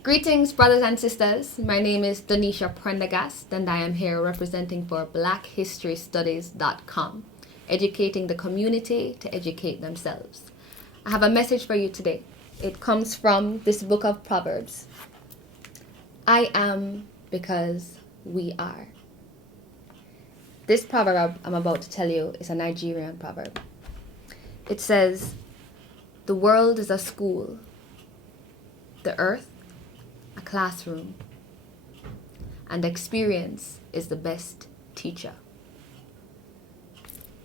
Greetings, brothers and sisters. My name is Donisha Prendergast, and I am here representing for BlackHistoryStudies.com, educating the community to educate themselves. I have a message for you today. It comes from this book of Proverbs. I am because we are. This proverb I'm about to tell you is a Nigerian proverb. It says, "The world is a school, the earth a classroom, and experience is the best teacher."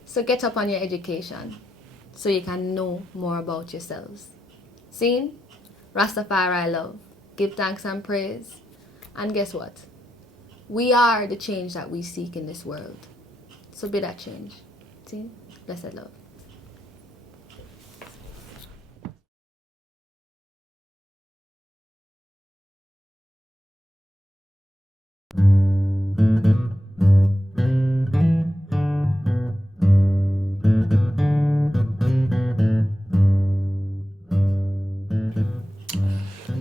So get up on your education so you can know more about yourselves. Seen? Rastafari love. Give thanks and praise. And guess what? We are the change that we seek in this world. So be that change. Seen? Blessed love.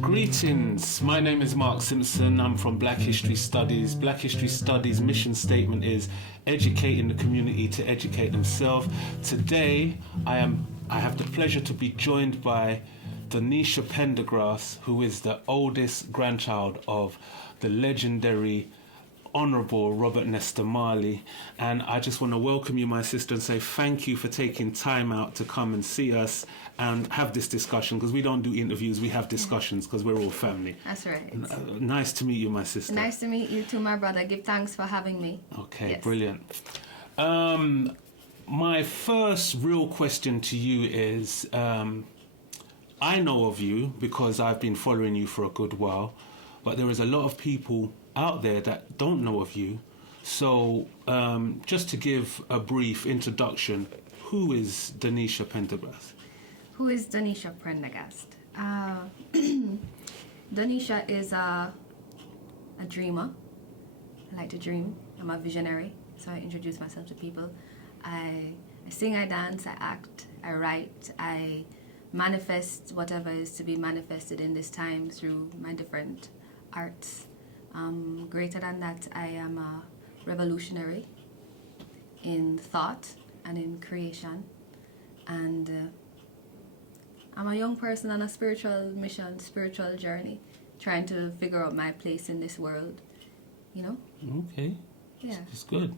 Greetings, my name is Mark Simpson. I'm from Black History Studies. Black History Studies' mission statement is educating the community to educate themselves. Today, I have the pleasure to be joined by Donisha Prendergast, who is the oldest grandchild of the legendary Honourable Robert Nesta Marley, and I just want to welcome you, my sister, and say thank you for taking time out to come and see us and have this discussion, because we don't do interviews, we have discussions because we're all family. That's right. Nice to meet you, my sister. Nice to meet you too, my brother. Give thanks for having me. Okay, Yes. Brilliant. My first real question to you is, I know of you because I've been following you for a good while, but there is a lot of people out there that don't know of you. So just to give a brief introduction, who is Donisha Prendergast? Who is Donisha Prendergast? Donisha is a dreamer. I like to dream. I'm a visionary, so I introduce myself to people. I sing, I dance, I act, I write, I manifest whatever is to be manifested in this time through my different arts. Greater than that, I am a revolutionary in thought and in creation, and I'm a young person on a spiritual mission, spiritual journey, trying to figure out my place in this world, you know? Okay. Yeah. It's good.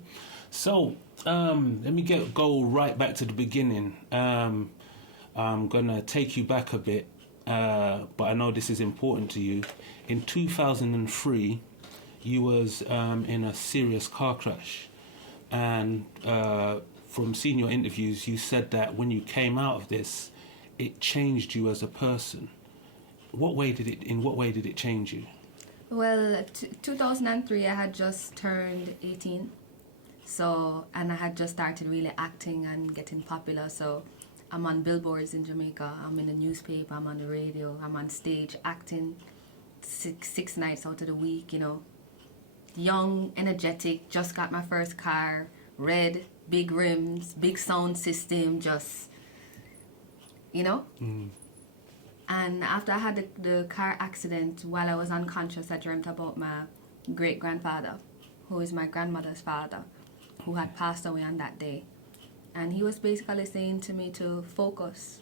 So let me go right back to the beginning. I'm gonna take you back a bit, but I know this is important to you. In 2003, you was in a serious car crash, and from seeing your interviews, you said that when you came out of this, it changed you as a person. In what way did it change you? Well, 2003, I had just turned 18, and I had just started really acting and getting popular. So I'm on billboards in Jamaica, I'm in the newspaper, I'm on the radio, I'm on stage acting six nights out of the week, you know. Young, energetic, just got my first car, red, big rims, big sound system, just, you know. And after I had the car accident, while I was unconscious, I dreamt about my great-grandfather, who is my grandmother's father, who had passed away on that day. And he was basically saying to me to focus,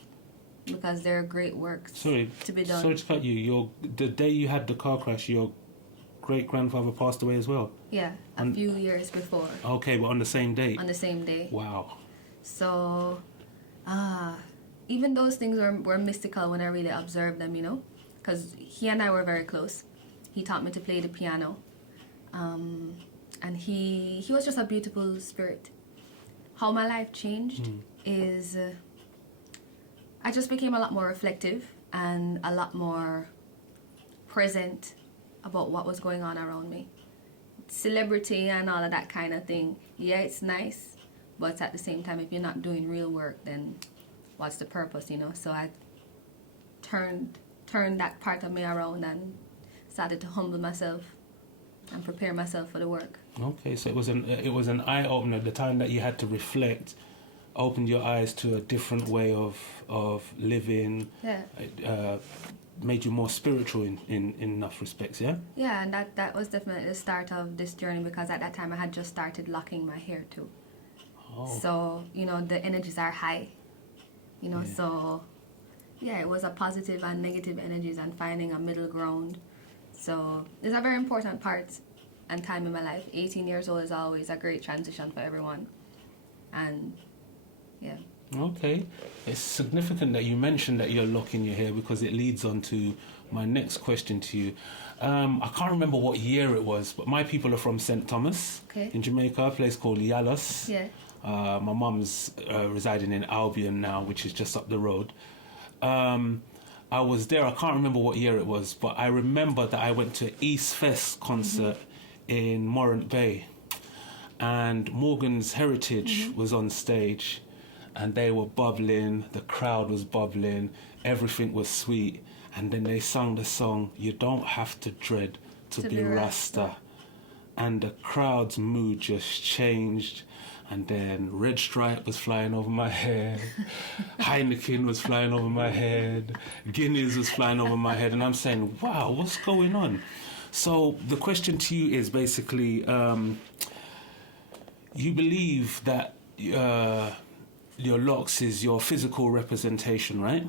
because there are great works to be done. Sorry to cut you. The day you had the car crash, your great-grandfather passed away as well? Yeah, a few years before. Okay, but on the same day? On the same day. Wow. So, even those things were mystical when I really observed them, you know, because he and I were very close. He taught me to play the piano, and he was just a beautiful spirit. How my life changed is I just became a lot more reflective and a lot more present about what was going on around me. Celebrity and all of that kind of thing, yeah, it's nice, but at the same time, if you're not doing real work, then what's the purpose, you know? So I turned that part of me around and started to humble myself and prepare myself for the work. Okay, so it was an eye opener. The time that you had to reflect opened your eyes to a different way of living. Yeah. made you more spiritual in enough respects, yeah? Yeah, and that was definitely the start of this journey, because at that time I had just started locking my hair too. Oh. So, the energies are high, so yeah, it was a positive and negative energies and finding a middle ground. So it's a very important part and time in my life. 18 years old is always a great transition for everyone. And yeah. Okay. It's significant that you mentioned that you're locking your hair, because it leads on to my next question to you. I can't remember what year it was, but my people are from St. Thomas in Jamaica, a place called Yalos. Yeah. My mum's residing in Albion now, which is just up the road. I was there, I can't remember what year it was, but I remember that I went to East Fest concert in Morant Bay, and Morgan's Heritage was on stage, and they were bubbling, the crowd was bubbling, everything was sweet, and then they sung the song, "You Don't Have to Dread to Be Rasta," and the crowd's mood just changed. And then Red Stripe was flying over my head, Heineken was flying over my head, Guinness was flying over my head, and I'm saying, wow, what's going on? So the question to you is basically, you believe that your locks is your physical representation, right?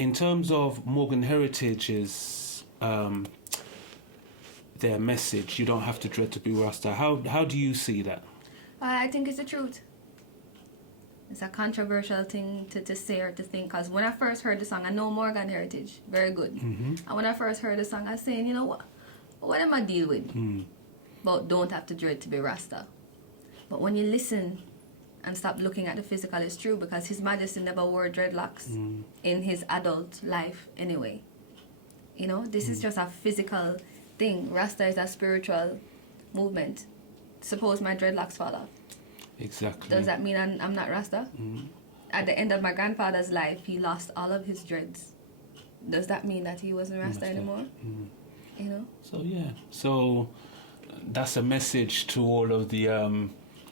In terms of Morgan Heritage's their message, you don't have to dread to be Rasta, how do you see that? I think it's the truth. It's a controversial thing to say or to think, because when I first heard the song, I know Morgan Heritage very good. And when I first heard the song, I was saying, you know what am I deal with? But don't have to dread to be Rasta. But when you listen and stop looking at the physical, it's true, because His Majesty never wore dreadlocks in his adult life anyway. This is just a physical thing. Rasta is a spiritual movement. Suppose my dreadlocks fall off. Exactly. Does that mean I'm not Rasta? At the end of my grandfather's life, he lost all of his dreads. Does that mean that he wasn't Rasta anymore? So yeah. So that's a message to all of the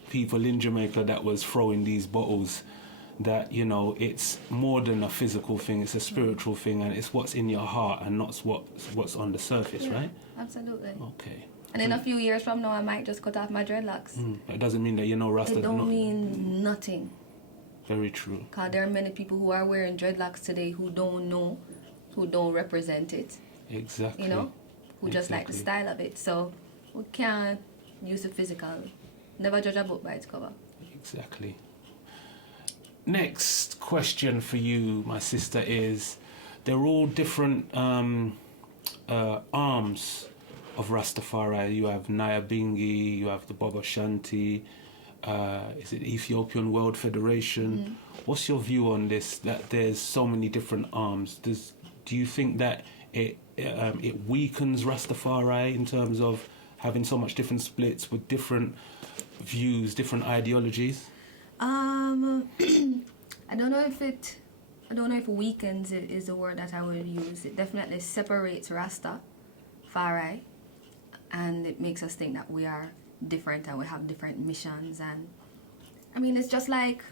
people in Jamaica that was throwing these bottles, that it's more than a physical thing, it's a spiritual thing, and it's what's in your heart and not what's on the surface, right? Absolutely. Okay. And in a few years from now, I might just cut off my dreadlocks. It doesn't mean that Rasta. It don't mean nothing. Very true. Because there are many people who are wearing dreadlocks today who don't know, who don't represent it. Exactly. Who just like the style of it. So we can't use the physical. Never judge a book by its cover. Exactly. Next question for you, my sister, is they're all different arms of Rastafari. You have Nyabingi, you have the Bob Ashanti, is it Ethiopian World Federation? What's your view on this, that there's so many different arms? Do you think that it weakens Rastafari in terms of having so much different splits with different views, different ideologies? I don't know if weakens is the word that I would use. It definitely separates Rastafari, and it makes us think that we are different and we have different missions. And I mean, it's just like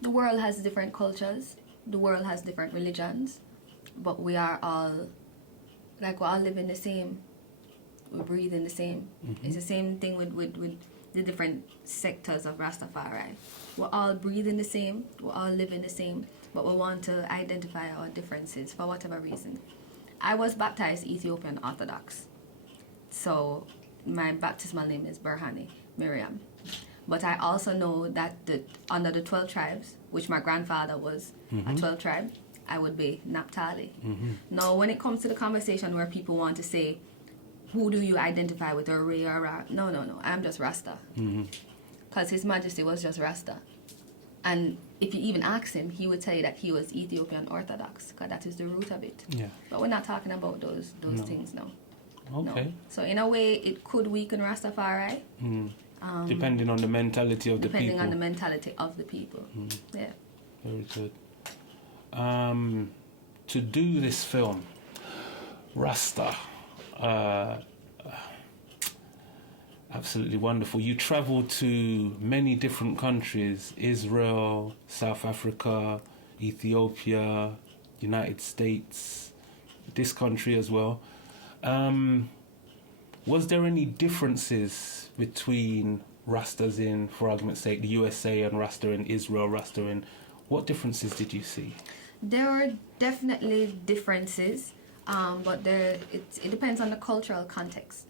the world has different cultures, the world has different religions, but we are all living the same, we breathe in the same. It's the same thing with the different sectors of Rastafari. We're all breathing the same, we're all living the same, but we want to identify our differences for whatever reason. I was baptized Ethiopian Orthodox, so my baptismal name is Berhane Miriam. But I also know that under the 12 tribes, which my grandfather was a 12 tribe, I would be Naphtali. Now, when it comes to the conversation where people want to say, who do you identify with, or Ray or Ra? No, I'm just Rasta. Because His Majesty was just Rasta. And if you even ask him, he would tell you that he was Ethiopian Orthodox, because that is the root of it. Yeah. But we're not talking about those things now. Okay. No. So in a way, it could weaken Rastafari. Depending on the mentality of the people. Depending on the mentality of the people. Yeah. Very good. To do this film, RasTa, absolutely wonderful. You traveled to many different countries: Israel, South Africa, Ethiopia, United States. this country as well. Was there any differences between Rastas in, for argument's sake, the USA and Rasta in Israel, Rasta in... What differences did you see? There were definitely differences, but it depends on the cultural context.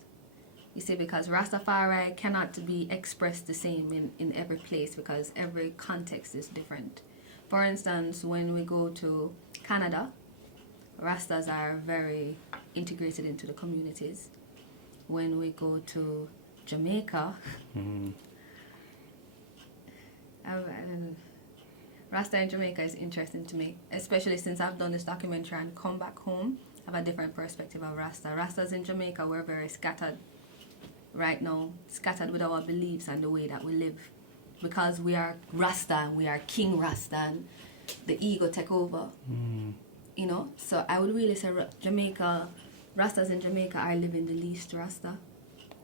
You see, because Rastafari cannot be expressed the same in every place because every context is different. For instance, when we go to Canada, Rastas are very integrated into the communities. When we go to Jamaica, Rasta in Jamaica is interesting to me, especially since I've done this documentary and come back home, I have a different perspective of Rasta. Rastas in Jamaica were very scattered right now, scattered with our beliefs and the way that we live. Because we are Rasta, we are King Rasta, and the ego take over. You know, so I would really say Jamaica, Rastas in Jamaica are living the least Rasta.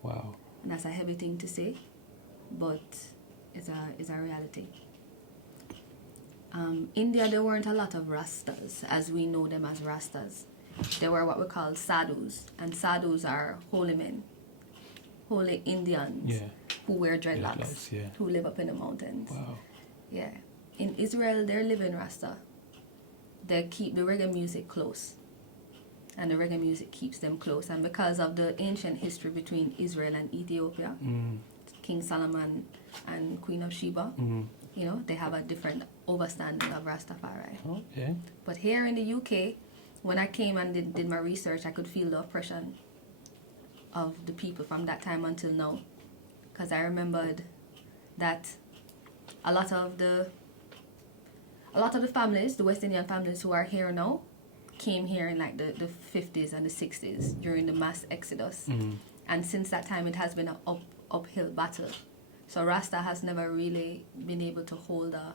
Wow. And that's a heavy thing to say, but it's a reality. India, there weren't a lot of Rastas as we know them as Rastas. There were what we call sadhus, and sadhus are holy men, holy Indians who wear dreadlocks, who live up in the mountains. Wow. Yeah. In Israel, they're living Rasta. They keep the reggae music close, and the reggae music keeps them close. And because of the ancient history between Israel and Ethiopia, King Solomon and Queen of Sheba, you know, they have a different overstanding of Rastafari. Okay. But here in the UK, when I came and did my research, I could feel the oppression of the people from that time until now. Because I remembered that a lot of the families, the West Indian families who are here now, came here in like the 50s and the 60s during the mass exodus. And since that time, it has been an uphill battle. So Rasta has never really been able to hold a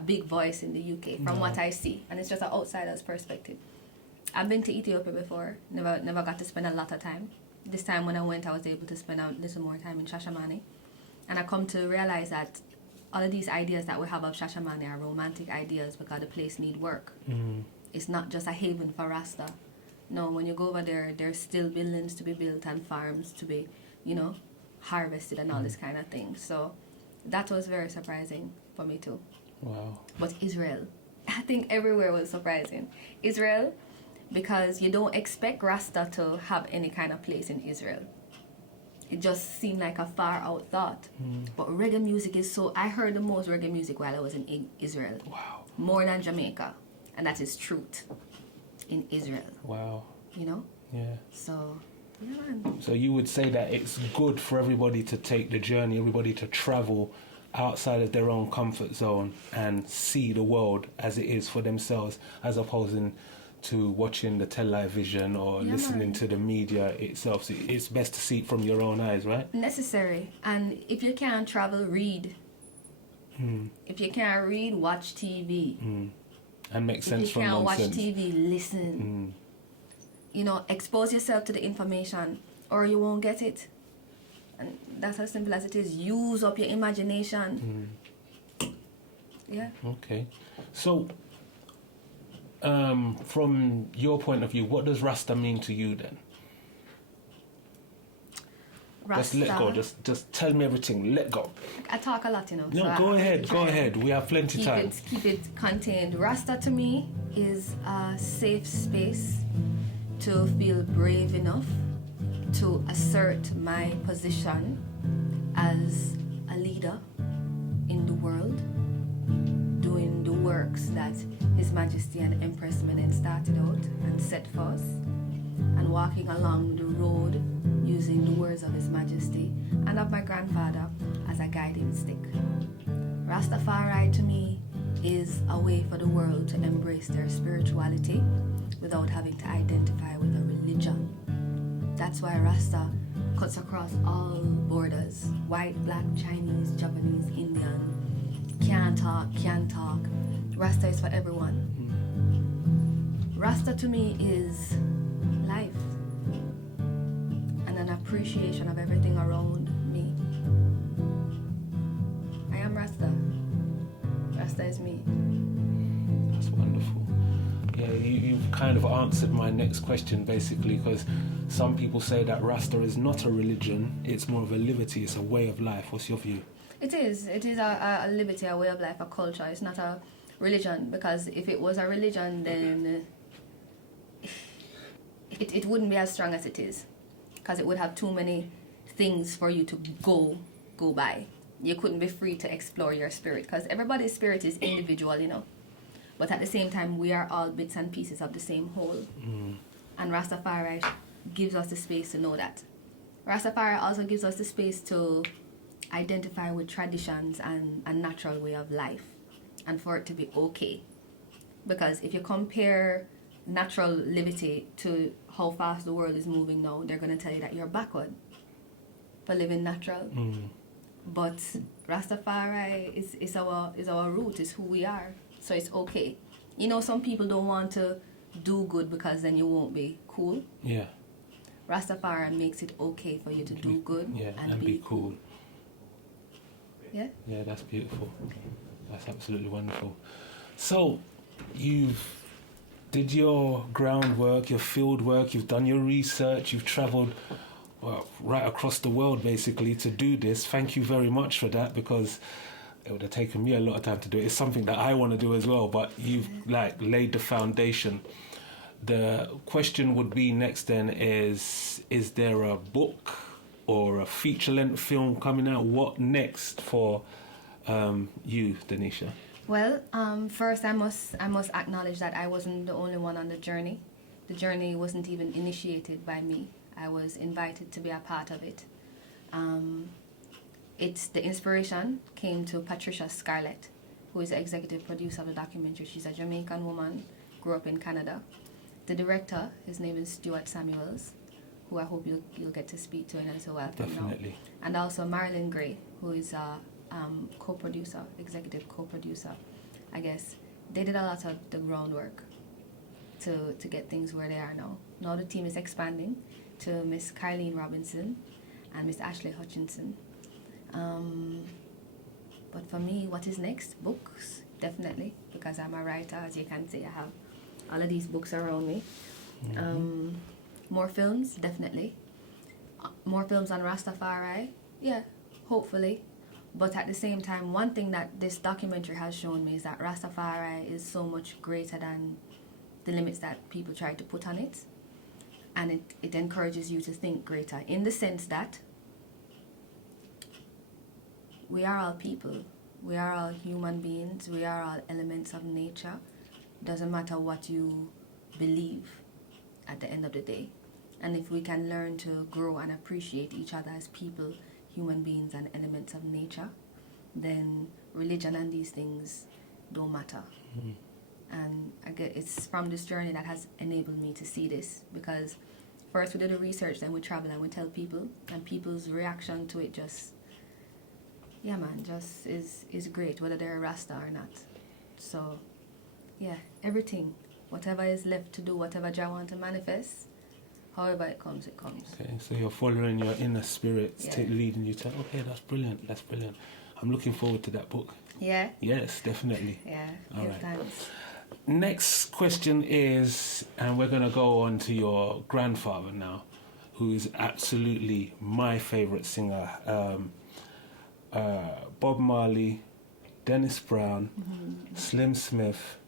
big voice in the UK from what I see. And it's just an outsider's perspective. I've been to Ethiopia before, never got to spend a lot of time. This time when I went, I was able to spend a little more time in Shashamane. And I come to realize that all of these ideas that we have of Shashamane are romantic ideas because the place need work. It's not just a haven for Rasta. No, when you go over there, there's still buildings to be built and farms to be, you know, harvested and all this kind of thing. So that was very surprising for me too. Wow. But Israel, I think everywhere was surprising. Israel, because you don't expect Rasta to have any kind of place in Israel. It just seemed like a far out thought. But reggae music is so... I heard the most reggae music while I was in Israel. Wow. More than Jamaica. And that is truth. In Israel. Wow. You know? Yeah. So, yeah, man. So you would say that it's good for everybody to take the journey, everybody to travel outside of their own comfort zone and see the world as it is for themselves, as opposed to watching the television or listening to the media itself. So it's best to see it from your own eyes, right? Necessary. And if you can't travel, read. If you can't read, watch TV. And make sense from nonsense. If you can't watch TV, listen. You know, expose yourself to the information or you won't get it. And that's as simple as it is. Use up your imagination. Yeah. Okay. So, from your point of view, what does Rasta mean to you then? Rasta. Just let go. Just tell me everything. Let go. I talk a lot, you know. No, so go ahead. Go ahead. We have plenty of time. Keep it contained. Rasta to me is a safe space to feel brave enough to assert my position as a leader in the world, doing the works that His Majesty and Empress Menen started out and set for us, and walking along the road using the words of His Majesty and of my grandfather as a guiding stick. Rastafari to me is a way for the world to embrace their spirituality without having to identify with a religion. That's why Rasta cuts across all borders. White, black, Chinese, Japanese, Indian. Can't talk. Rasta is for everyone. Rasta to me is life and an appreciation of everything around me. I am Rasta. Rasta is me. That's wonderful. Yeah, you've kind of answered my next question, basically, because some people say that Rasta is not a religion, it's more of a liberty, it's a way of life. What's your view? It is a liberty, a way of life, a culture. It's not a religion, because if it was a religion, then it wouldn't be as strong as it is, because it would have too many things for you to go by. You couldn't be free to explore your spirit, because everybody's spirit is individual, you know. But at the same time, we are all bits and pieces of the same whole. And Rastafari gives us the space to know that. Rastafari also gives us the space to identify with traditions and a natural way of life, and for it to be okay. Because if you compare natural liberty to how fast the world is moving now, they're going to tell you that you're backward for living natural. But Rastafari is our root, is who we are. So it's okay. You know, some people don't want to do good because then you won't be cool. Yeah. Rastafari makes it okay for you to do good and be cool. Yeah? Yeah, that's beautiful. That's absolutely wonderful. So, you've did your groundwork, your field work, you've done your research, you've travelled right across the world basically to do this. Thank you very much for that, because it would have taken me a lot of time to do it. It's something that I want to do as well, but you've laid the foundation. The question would be next then is there a book or a feature-length film coming out? What next for you, Donisha? Well, first I must acknowledge that I wasn't the only one on the journey. The journey wasn't even initiated by me. I was invited to be a part of it. The inspiration came to Patricia Scarlett, who is the executive producer of the documentary. She's a Jamaican woman, grew up in Canada. The director, his name is Stuart Samuels, who I hope you'll get to speak to in a little while. Definitely. And also Marilyn Gray, who is a co-producer, executive co-producer, I guess. They did a lot of the groundwork to get things where they are now. Now the team is expanding to Miss Kylene Robinson and Miss Ashley Hutchinson. But for me, what is next? Books, definitely, because I'm a writer. As you can see, I have all of these books around me. More films, definitely. More films on Rastafari, yeah, hopefully. But at the same time, one thing that this documentary has shown me is that Rastafari is so much greater than the limits that people try to put on it. And it encourages you to think greater, in the sense that we are all people. We are all human beings. We are all elements of nature. Doesn't matter what you believe at the end of the day. And if we can learn to grow and appreciate each other as people, human beings and elements of nature, then religion and these things don't matter. And I guess it's from this journey that has enabled me to see this, because first we do the research, then we travel and we tell people, and people's reaction to it just is great, whether they're a Rasta or not. So yeah, everything, whatever is left to do, whatever Jah want to manifest, however it comes, it comes. Okay, so you're following your inner spirits, leading you to, okay, that's brilliant. I'm looking forward to that book. Yeah? Yes, definitely. Yeah, all right. Thanks. Next question is, and we're going to go on to your grandfather now, who is absolutely my favourite singer. Bob Marley, Dennis Brown, Slim Smith,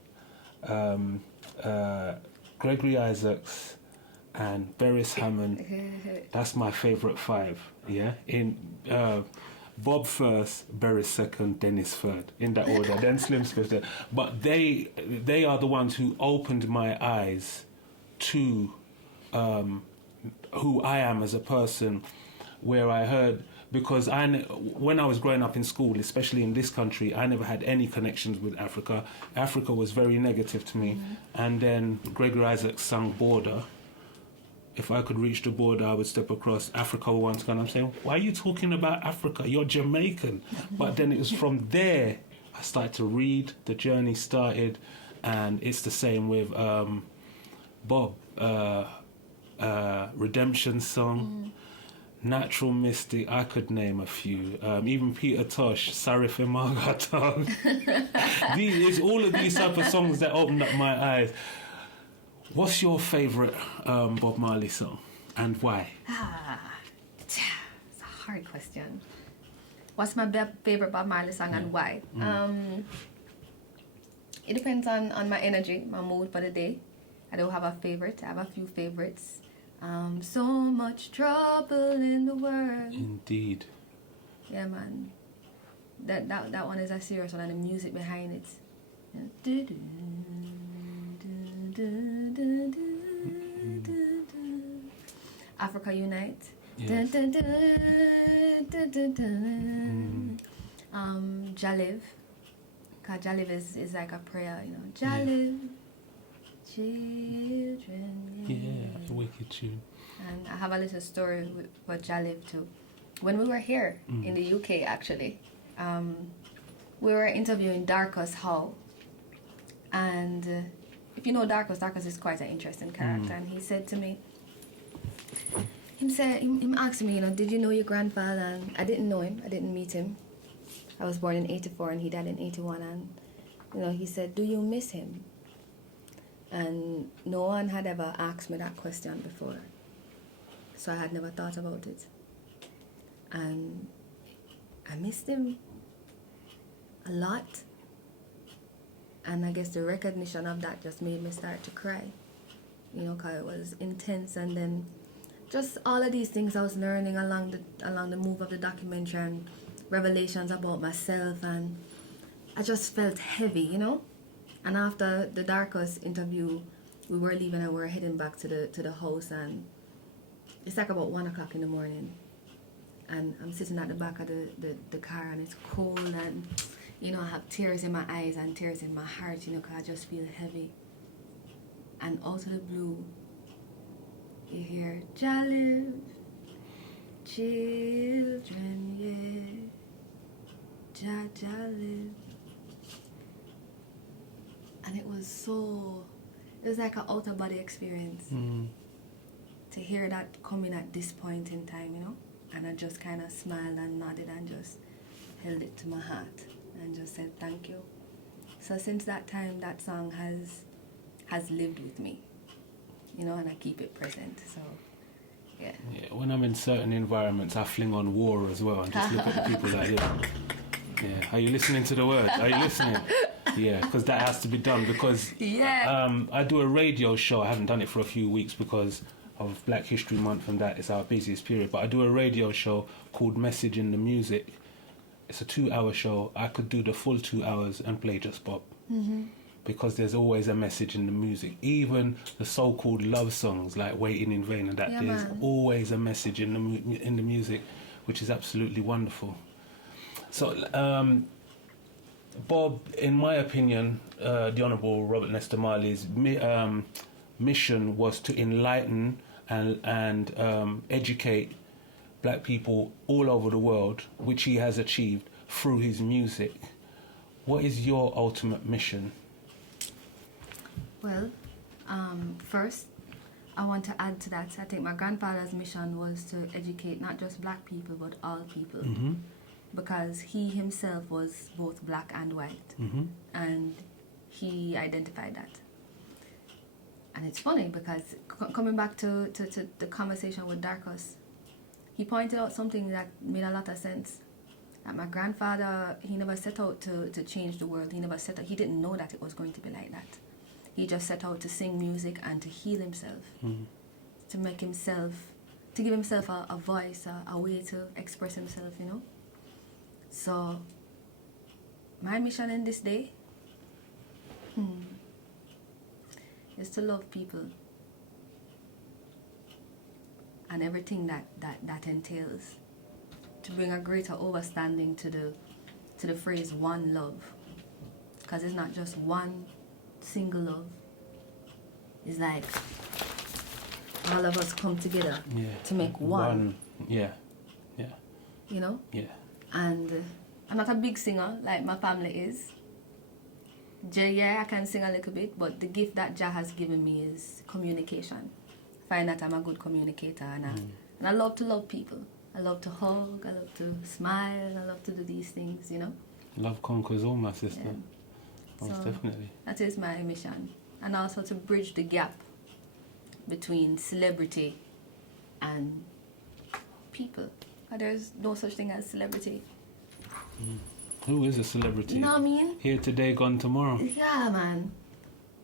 Gregory Isaacs, and Beres Hammond. That's my favourite five. Yeah, in Bob first, Beres second, Dennis third, in that order. Then Slim Smith third. But they are the ones who opened my eyes to who I am as a person. Where I heard, because when I was growing up in school, especially in this country, I never had any connections with Africa. Africa was very negative to me. And then Gregory Isaacs sang Border. If I could reach the border, I would step across. Africa once again. I'm saying, why are you talking about Africa? You're Jamaican. But then it was from there I started to read. The journey started, and it's the same with Bob. Redemption Song. Natural Mystic, I could name a few. Even Peter Tosh, Sarif Margatong. It's all of these type of songs that opened up my eyes. What's your favourite Bob Marley song and why? It's a hard question. What's my favorite Bob Marley song and why? It depends on my energy, my mood for the day. I don't have a favorite. I have a few favorites. So much trouble in the world. Indeed. Yeah, man. That one is a serious one, and the music behind it. Africa Unite. Yes. Jaliv. Cause Jaliv is like a prayer, you know. Jaliv, children. Yeah, wicked tune. And I have a little story with Jaliv too. When we were here in the UK, actually, we were interviewing Darkus Howe. And if you know Darkus is quite an interesting character. And he said to me, he asked me, you know, did you know your grandfather? And I didn't know him. I didn't meet him. I was born in 84 and he died in 81. And, you know, he said, do you miss him? And no one had ever asked me that question before. So I had never thought about it. And I missed him a lot. And I guess the recognition of that just made me start to cry. You know, because it was intense. And then just all of these things I was learning along the move of the documentary and revelations about myself. And I just felt heavy, you know. And after the Darkus interview, we were leaving and we were heading back to the house. And it's like about 1 o'clock in the morning. And I'm sitting at the back of the car and it's cold and, you know, I have tears in my eyes and tears in my heart, you know, because I just feel heavy. And out of the blue, you hear, Jaliv, children, yeah, Jaliv. And it was like an out-of-body experience to hear that coming at this point in time, you know. And I just kind of smiled and nodded and just held it to my heart and just said thank you. So since that time, that song has lived with me, you know, and I keep it present. So, yeah. Yeah. When I'm in certain environments, I fling on War as well and just look at the people like, yeah. Are you listening to the words? Are you listening? Yeah, because that has to be done because I do a radio show. I haven't done it for a few weeks because of Black History Month and that is our busiest period. But I do a radio show called Message in the Music. It's a 2-hour show. I could do the full 2 hours and play just Bob. Because there's always a message in the music. Even the so-called love songs like Waiting in Vain and that, there's always a message in the music, which is absolutely wonderful. So, Bob, in my opinion, the Honourable Robert Nesta Marley's mission was to enlighten and educate black people all over the world, which he has achieved through his music. What is your ultimate mission? Well, first, I want to add to that. I think my grandfather's mission was to educate not just black people, but all people. Because he himself was both black and white. And he identified that. And it's funny because coming back to the conversation with Darkus, he pointed out something that made a lot of sense. That my grandfather, he never set out to change the world. He didn't know that it was going to be like that. He just set out to sing music and to heal himself, to make himself, to give himself a voice, a way to express himself, you know. So, my mission in this day is to love people and everything that entails, to bring a greater understanding to the phrase one love, because it's not just one single love. It's like all of us come together to make one. Yeah. You know? Yeah. And I'm not a big singer like my family is. I can sing a little bit, but the gift that Jah has given me is communication. I find that I'm a good communicator, and I love to love people. I love to hug, I love to smile, I love to do these things, you know. Love conquers all, my sister. Yeah. Most definitely. That is my mission. And also to bridge the gap between celebrity and people. There's no such thing as celebrity. Who is a celebrity? You know what I mean? Here today, gone tomorrow. Yeah, man.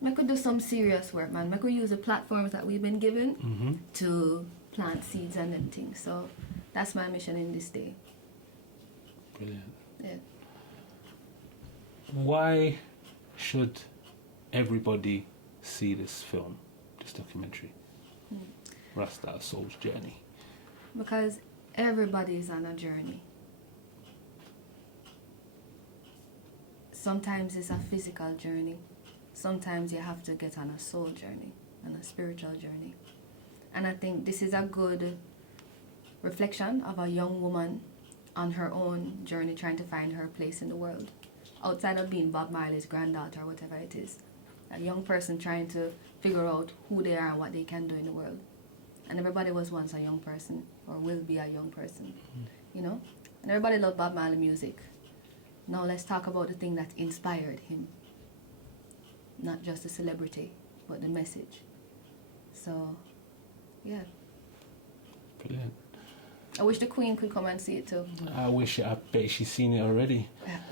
I could do some serious work, man. I could use the platforms that we've been given to plant seeds and them things. So that's my mission in this day. Brilliant. Yeah. Why should everybody see this film, this documentary? RasTa, A Soul's Journey. Because everybody's on a journey. Sometimes it's a physical journey. Sometimes you have to get on a soul journey and a spiritual journey. And I think this is a good reflection of a young woman on her own journey trying to find her place in the world. Outside of being Bob Marley's granddaughter or whatever it is. A young person trying to figure out who they are and what they can do in the world. And everybody was once a young person or will be a young person, you know? And everybody loved Bob Marley music. Now let's talk about the thing that inspired him. Not just the celebrity, but the message. So, yeah. Brilliant. I wish the Queen could come and see it too. I bet she's seen it already.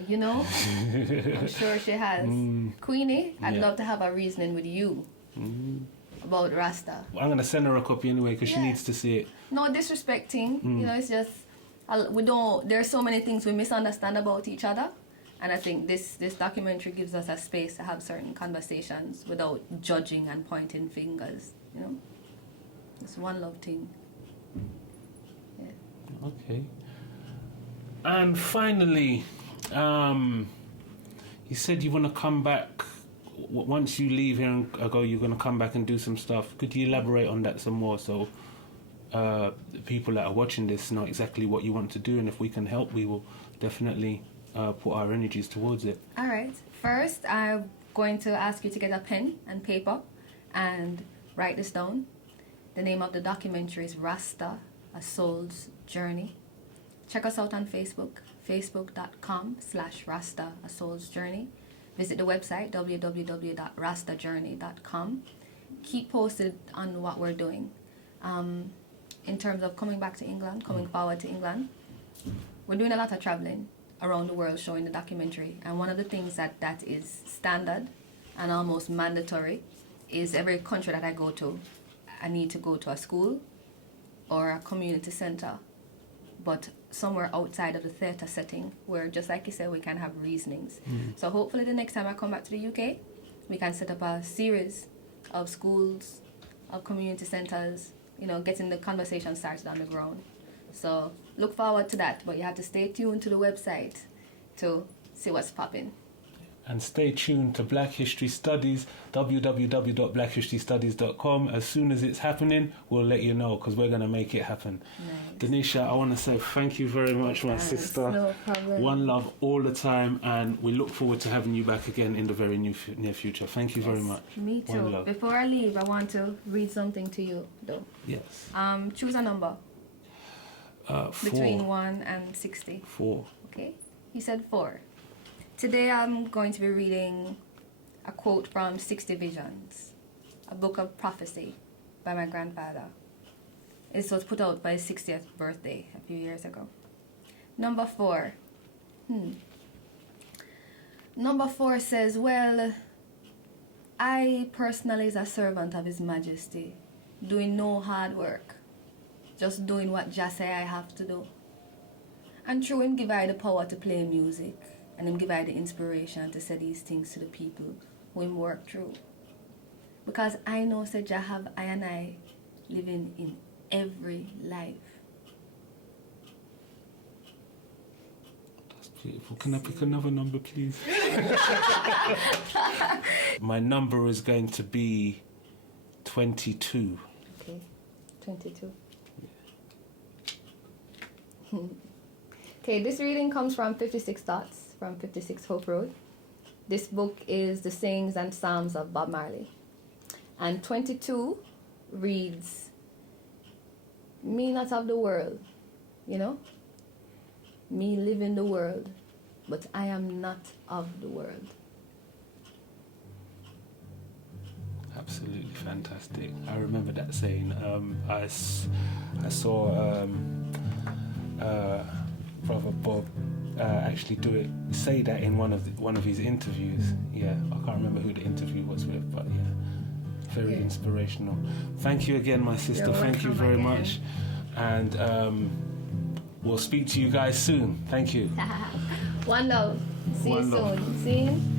You know? I'm sure she has. Queenie, I'd Yeah. love to have a reasoning with you about Rasta. Well, I'm going to send her a copy anyway because she Yeah. needs to see it. No disrespecting, you know, it's just, there's so many things we misunderstand about each other. And I think this documentary gives us a space to have certain conversations without judging and pointing fingers, you know? It's one love thing. Yeah. Okay. And finally, you said you want to come back. Once you leave here and go, you're going to come back and do some stuff. Could you elaborate on that some more so the people that are watching this know exactly what you want to do, and if we can help, we will definitely put our energies towards it. All right. First, I'm going to ask you to get a pen and paper and write this down. The name of the documentary is RasTa, A Soul's Journey. Check us out on Facebook, facebook.com/RasTa, A Soul's Journey. Visit the website, www.rastajourney.com. Keep posted on what we're doing. In terms of coming back to England, coming forward to England, we're doing a lot of traveling around the world showing the documentary. And one of the things that is standard and almost mandatory is every country that I go to, I need to go to a school or a community center, but somewhere outside of the theatre setting where, just like you said, we can have reasonings. So hopefully the next time I come back to the UK, we can set up a series of schools, of community centres, you know, getting the conversation started on the ground. So look forward to that, but you have to stay tuned to the website to see what's popping. And stay tuned to Black History Studies, www.blackhistorystudies.com. As soon as it's happening, we'll let you know because we're going to make it happen. Nice. Danisha, I want to say thank you very much, my sister. No problem. One love all the time, and we look forward to having you back again in the very near future. Thank you very much. Me One too. love. Before I leave, I want to read something to you, though. Yes. Choose a number 4. between 1 and 60. 4. Okay? You said 4. Today I'm going to be reading a quote from 60 Visions, a book of prophecy by my grandfather. It was put out by his 60th birthday a few years ago. Number 4. Number 4 says, well, I personally is a servant of His Majesty, doing no hard work, just doing what Jah say I have to do. And through Him give I the power to play music, and Him give I the inspiration to say these things to the people who Him work through. Because I know said Jah have I and I living in every life. That's beautiful. Can I pick another number, please? My number is going to be 22. Okay, 22. Okay, this reading comes from 56 Thoughts from 56 Hope Road. This book is the sayings and psalms of Bob Marley. And 22 reads, me not of the world, you know? Me live in the world, but I am not of the world. Absolutely fantastic. I remember that saying. I saw Brother Bob actually say that in one of his interviews. Yeah, I can't remember who the interview was with, but yeah, very inspirational. Thank you again, my sister. You're Thank you welcome very again. much, and we'll speak to you guys soon. Thank you. One love. See One you love. soon. See you.